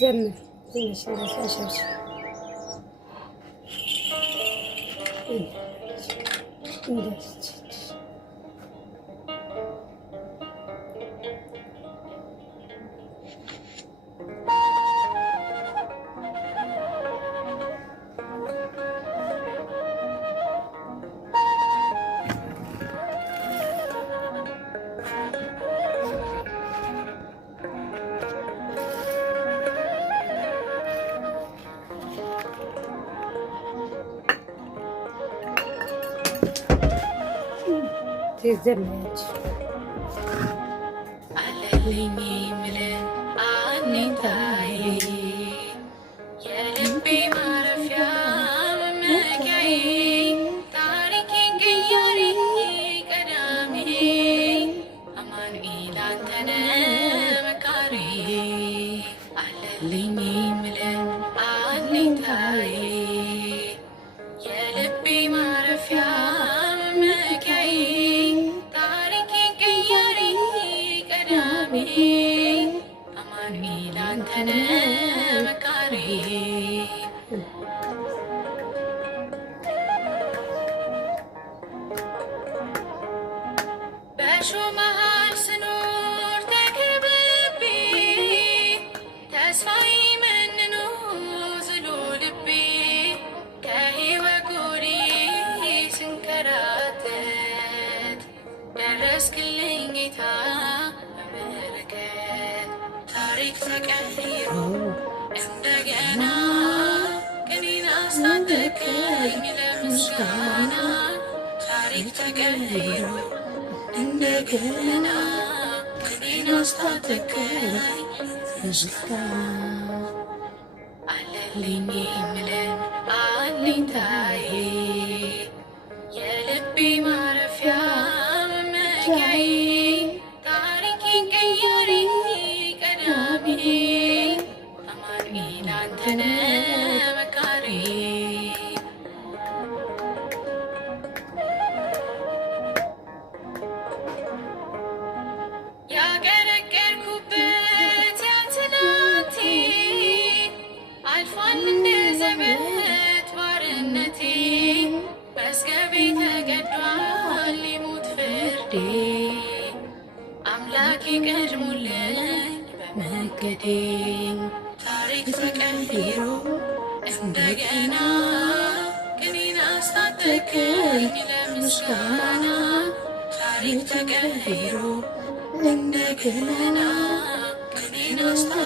زمن زي شاشه تزمج على من عنتاي يا لبي ما رفيع ممكعي تاريخي غيري قدامي أمانويل أنتنا مكاري على من عنتاي يا لبي ما رفيع أمانويل أنتنا مكاري بشو مهار سنور تكببي تسفاي من نوزلو لبي كهي وقوري سنكراتت درس كل نيتا ታሪክ ተቀይሮ እንደገና እኔን አስታጠቀኝ ለምስጋና ታሪክ ተቀይሮ እንደገና እኔን አስታጠቀኝ ምስጋና አለልኝ የምለው አለኝታዬ የልቤ ማረፊያ መመኪያዬ أمانويل أنتنا مكاري يا قرقر كوبت يا تناتي عالفان زبت وارنتي بس قبي تقدوال يموت فردي أملاكي قدمولي መንገዴ ታሪክ ተቀይሮ እንደገና እኔን አስታጠቀኝ ለምስጋና ታሪክ ተቀይሮ እንደገና እኔን